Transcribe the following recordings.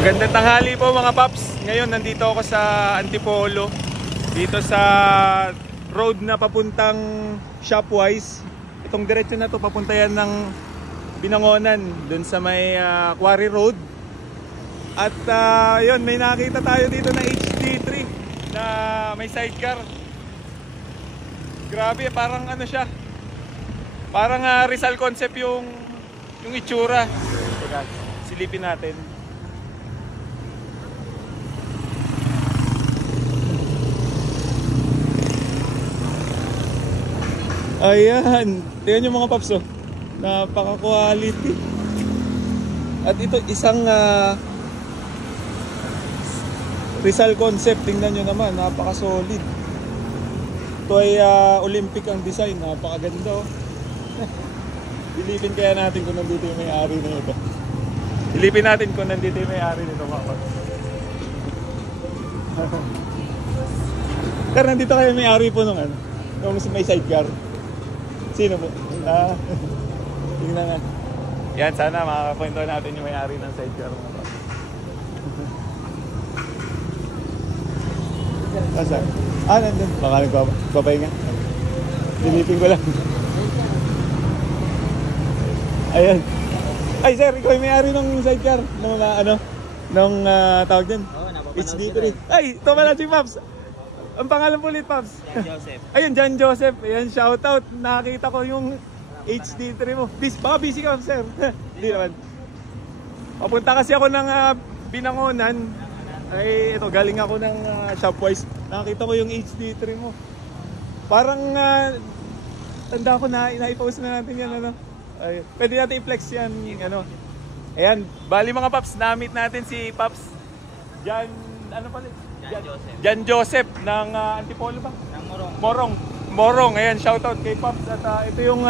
Magandang tanghali po mga paps. Ngayon nandito ako sa Antipolo, dito sa road na papuntang Shopwise. Itong diretso na to papunta yan ng Binangonan, dun sa may Quarry Road. At yun, may nakita tayo dito na HD3 na may sidecar. Grabe, parang ano siya, parang Rizal concept yung itsura. Teka, silipin natin. Ayan, tingnan nyo mga paps, oh. Napaka-quality. At ito isang Rizal concept, tingnan nyo naman, napaka-solid. Ito ay Olympic ang design, napakaganda, oh. Ilipin kaya natin kung nandito yung may-ari na ito. Ilipin natin kung nandito yung may-ari nito, mga paps. Pero nandito kayo may-ari po nung ano, nung may sidecar. Sino po? Tingnan nga. Yan, sana makakapunto natin yung may-ari ng sidecar. Asan? Nandun. Baka nagpapahinga. Dilipin ko lang. Ayan. Ay sir, ikaw yung may-ari ng sidecar. Nung tawag din? HD3. Ay, ito pala si Pops. Ang pangalan po ulit, Pops? John Joseph. Ayun, John Joseph. Ayan, shoutout. Nakita ko yung HD3 mo. Baka busy ka, sir. Hindi naman. Papunta kasi ako ng Binangonan. Ay, ito, galing ako ng Shopwise. Nakita ko yung HD3 mo. Parang, tanda ko na, naipost na natin yan, ano. Ay, pwede natin i-flex yan, ano. Ayan, bali mga Pops, na-meet natin si Pops John, ano pala? John Joseph ng Antipolo ba? Ng Morong. Ayan, shoutout kay Pops. At ito yung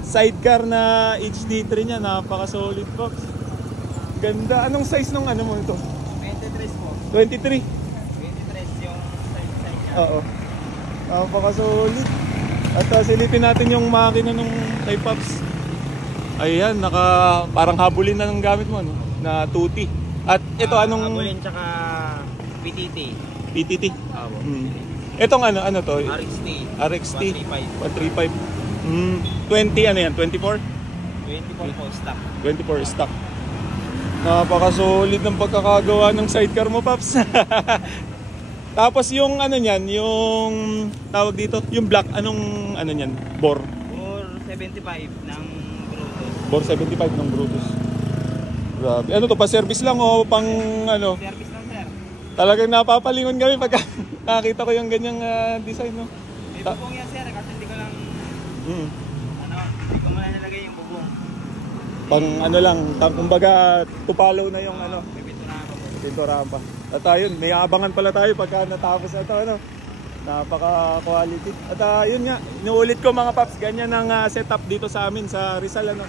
sidecar na HD3 niya. Napaka-solid, Pops. Ganda. Anong size nung ano mo ito? 23 po. 23? 23 yung size niya. Oo. Napaka-solid. At silipin natin yung makina nung kay Pops. Ayan, parang habulin na ng gamit mo, no? Na tuti. At ito anong... Habulin tsaka PTT. PTT? Itong ano to? RXT 135. 20 ano yan? 24? 24 po stock. 24 stock. Napaka-solid ng pagkakagawa ng sidecar mo, Pops. Tapos yung ano niyan, yung tawag dito, yung black, anong ano niyan? Bore 75 ng Brutus. Bore 75 ng Brutus. Grabe. Ano to, pa-service lang o pang ano? Service lang, sir. Talagang napapalingon kami pagka nakita ko yung ganyang design, no? May bubong yan, sir, kasi hindi ko lang hindi ko muna nilagay yung bubong. Pang ano lang, kumbaga tupalaw na yung ano. May pinturahan pa po. Pinturahan pa. At ayun, may abangan pala tayo pagka natapos na ito, ano? Napaka-quality. At yun nga, inuulit ko mga Paps, ganyan ang setup dito sa amin sa Rizal, ano?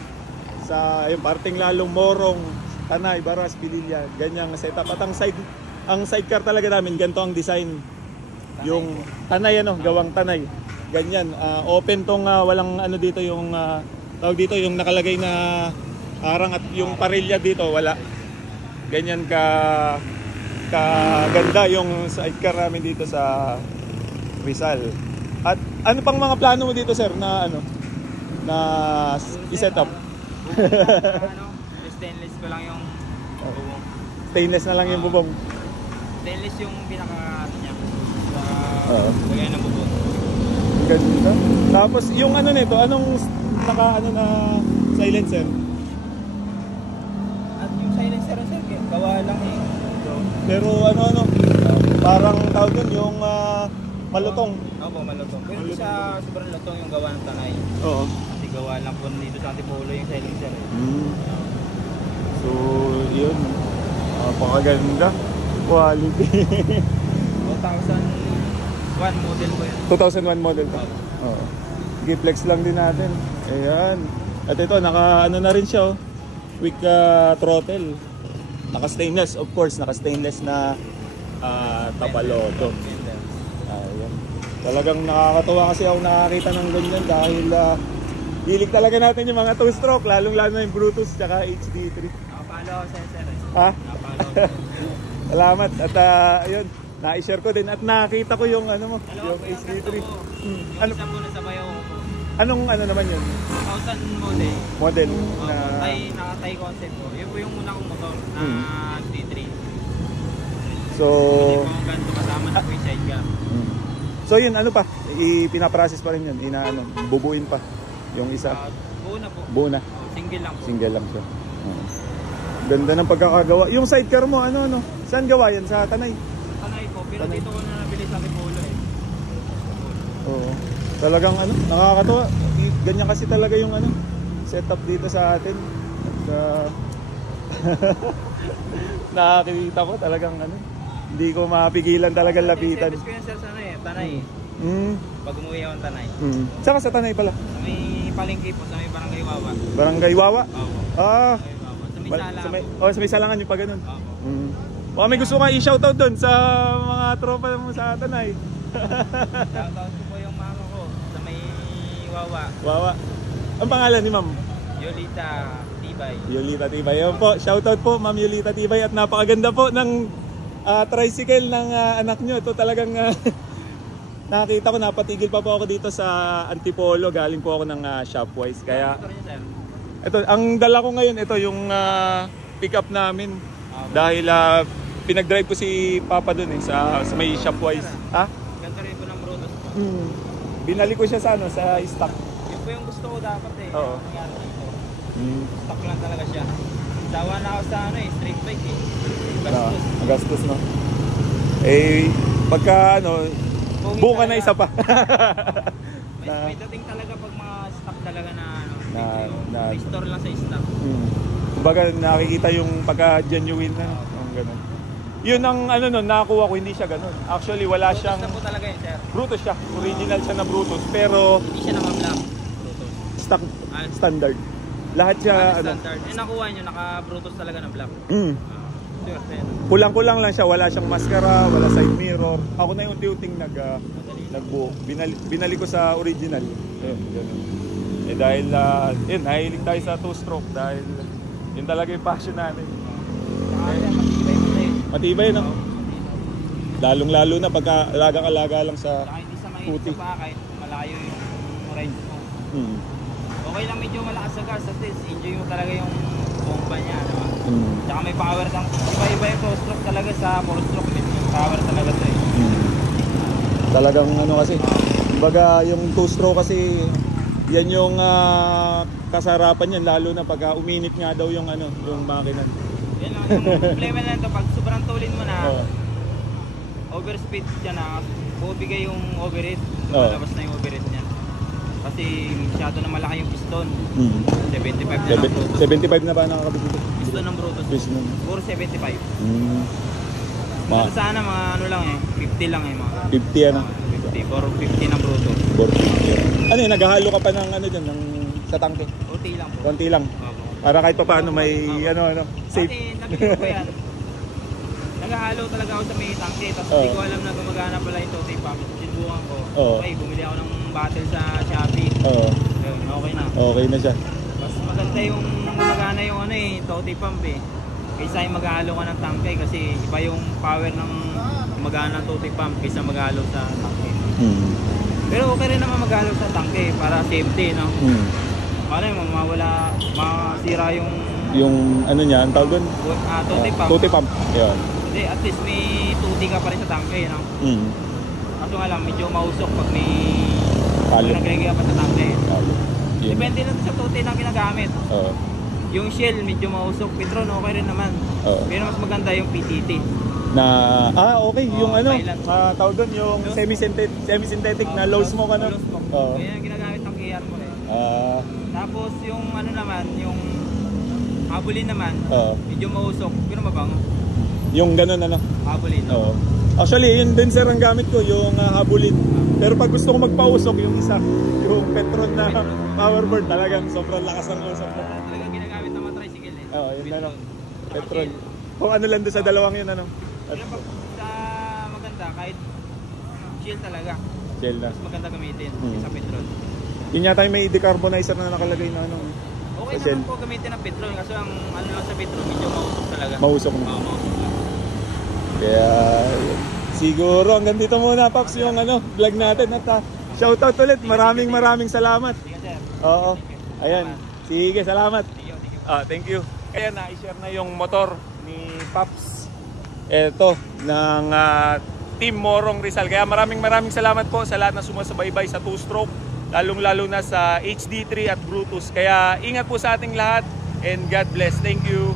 Sa yung parting lalong Morong, Tanay, Baras, Pililla, ganyang setup. At ang sidecar talaga namin, ganito ang design. Tanay yung Tanay, ano, gawang Tanay. Ganyan, open tong walang ano dito yung tawag dito yung nakalagay na harang at yung parilya dito wala. Ganyan ganda yung sidecar namin dito sa Rizal. At ano pang mga plano mo dito, sir, na ano na i-set up? Stainless ko lang yung bubong. Stainless na lang yung bubong. Stainless yung pinaka niya sa lagay ng bubong. Ganda. Tapos yung ano nito, anong na silencer? At yung silencer, sir, gawa lang eh. Pero ano parang tawag yun yung malutong. Opo, malutong. Pero hindi siya sobrang lutong yung gawa ng Tanay. Oo. Kasi gawa lang po dito sa Antipolo yung silencer eh. So, yun. Napakaganda. Quality. 2001 model po yan. 2001 model pa. Oo. G-flex lang din natin. Ayan. At ito, naka-ano na rin siya, oh. Quick throttle. Naka-stainless, of course. Naka-stainless na tapaloto. Ayan. Talagang nakakatuwa kasi ako nakakita ng ganyan dahil Hilig talaga natin yung mga 2-stroke, lalong-lalo na yung Brutus tsaka HD3. Nakapalo ako sa sir eh. Ha? Nakapalo ako. Salamat. At yun, na-share ko din at nakita ko yung ano mo, yung HD3. Yung Ano, isa po na sa bayaw ko. anong ano naman yun? 2000 model. Model na... Naka-Thai concept ko. Yun po yung una kong motor na D3. So... Hindi po ang ganito kasama na po yung sidecar. So yun, ano pa? Pinaprocess pa rin yun. Bubuin pa yung isa. Buo na po. Buo na. Single lang po. Single lang siya. Ganda ng pagkakagawa. Yung sidecar mo, ano? Saan gawa yan? Sa Tanay? Tanay po. Pero Tanay. dito ko na nabili sa Tipolo eh. Oo. Talagang ano, nakakatuwa. Ganyan kasi talaga yung ano, setup dito sa atin. At, nakakita ko talagang ano, hindi ko mapigilan talagang lapitan. Service ko yan sir sa Tanay. Pag umuwi ako ng Tanay. Saka sa Tanay pala? Sa may palengke po, sa may Barangay Wawa. Barangay Wawa? Opo. Ah. Sa may sala po. Sa may salangan yung pa ganun. Opo. Baka may gusto ka i-shoutout doon sa mga tropa mo sa Tanay. Shoutout ko po yung mama ko sa may Wawa. Wawa. Ang pangalan ni ma'am? Yolita Tibay. Yolita Tibay. Yun po, shoutout po ma'am Yolita Tibay at napakaganda po ng tricycle ng anak nyo. Ito talagang nakita ko, napatigil pa po ako dito sa Antipolo. Galing po ako ng Shopwise. Kaya ito, ang dala ko ngayon, ito yung pick up namin. Dahil pinag-drive ko si Papa dun sa may Shopwise. Ha? Ganda rin po ng Brutus po. Binali ko siya sa stock. Yun po yung gusto ko dapat eh. Oo. Nangyari dito. Stock lang talaga siya. Sawa na ako sa street bike eh. Gastos. Gastos, no? Eh, pagka buka na isa pa. May dating talaga pag mga stock talaga na may store lang sa stock. Kumbaga nakikita yung pagka-genuine na. Ganun. Yun ang nakakuha ko, hindi siya ganun. Actually, wala Brutus siyang... na po talaga yun, sir. Brutus siya. Original siya na Brutus. Pero... Hindi siya naka-black. Brutus. Stock standard. Lahat siya... Standard. Nakuha nyo, naka-Brutus talaga na black. Kulang-kulang lang siya. Wala siyang maskara, wala side mirror. Ako na yung unti-unting nagbuo. Binali ko sa original. Ayun, ganun. Eh dahil, yun, nahilig tayo sa 2-stroke. Dahil, yun talaga yung passion namin. Matibay, no? Lalong-lalo na pagka alagang-alaga lang sa hindi sa puti. mainit pa kahit malayo yung range mo. Okay lang medyo malakas sa gas at least enjoy mo talaga yung bomba niya, diba? Tsaka may power kang iba-iba yung 2-stroke talaga sa 4-stroke may power talaga ito eh. Talagang kasi kumbaga yung 2-stroke kasi yan yung kasarapan yan lalo na pagka uminit nga daw yung yung makina. Yan lang, yung problema na ito, pag sobrang tulin mo na, overspeed siya na, bubigay yung overheat, lumalabas na yung overheat niya. Kasi masyado na malaki yung piston. 75 na lang Brutus. 75 na ba nakakabit dito? Piston ng Brutus. Puro 75. Sana mga lang 50 lang eh mga. 50 puro 50 ng Brutus. 50. Ano naghahalo ka pa ng dyan, sa tangke? Konti lang po. Konti lang. Para kahit pa paano may safe. Kasi nabili ko yan. Naghahalo talaga ako sa may tangke. Tapos hindi ko alam na gumagana pala yung tote pump. Sinubukan ko. Okay, bumili ako ng battle sa Shopee. Okay na. Okay na siya. Mas maganda yung gumagana yung tote pump eh. Kaysa yung maghahalo ka ng tangke. Kasi iba yung power ng gumagana ng tote pump kaysa maghahalo sa tangke. Pero okay rin naman maghahalo sa tangke para safety, no? Ano yung masira yung niya, ang tawag doon? tote pump. Tote pump. Yan. Hindi, at least may tuti ka pa rin sa tangke, no? Kaso nga lang, medyo mausok pag may naglagay ka pa sa tangke. Depende na sa tuti na ginagamit. Yung shell, medyo mausok. Petron, okay rin naman. Pero mas maganda yung PTT. Okay. Yung tawag doon, yung semi-synthetic na low smoke, Kaya yung ginagamit ng KR mo rin. Tapos yung naman, yung habulin naman, medyo mausok, pero mabango. Yung ganun Habulin. Actually, yun din sir ang gamit ko, yung habulin. Pero pag gusto ko magpausok, yung isa, yung Petron na powerboard, talagang sobrang lakas ng usok. Talagang ginagamit ng mga tricycle eh. Yun Petron. Kung lang doon sa dalawang yun, Pero pag sa maganda, kahit chill talaga. Chill na. Mas maganda gamitin sa Petron. Yun yata yung may decarbonizer na nakalagay na ano. Okay Kasi naman po gamitin ng petrol kasi ang ano lang sa petrol medyo mausok talaga. mausok na. Oo, mausok lang. Kaya siguro hanggang dito muna Paps yung ano, vlog natin at shoutout ulit. Maraming salamat. Sige sir. Oo. Ayan. Sige, salamat. Thank you. Thank you. Kaya na-share na yung motor ni Paps. Ito ng Team Morong Rizal. Kaya maraming salamat po sa lahat na sumasabay-bay sa 2-stroke, lalong-lalo na sa HD3 at Brutus. Kaya ingat po sa ating lahat and God bless. Thank you.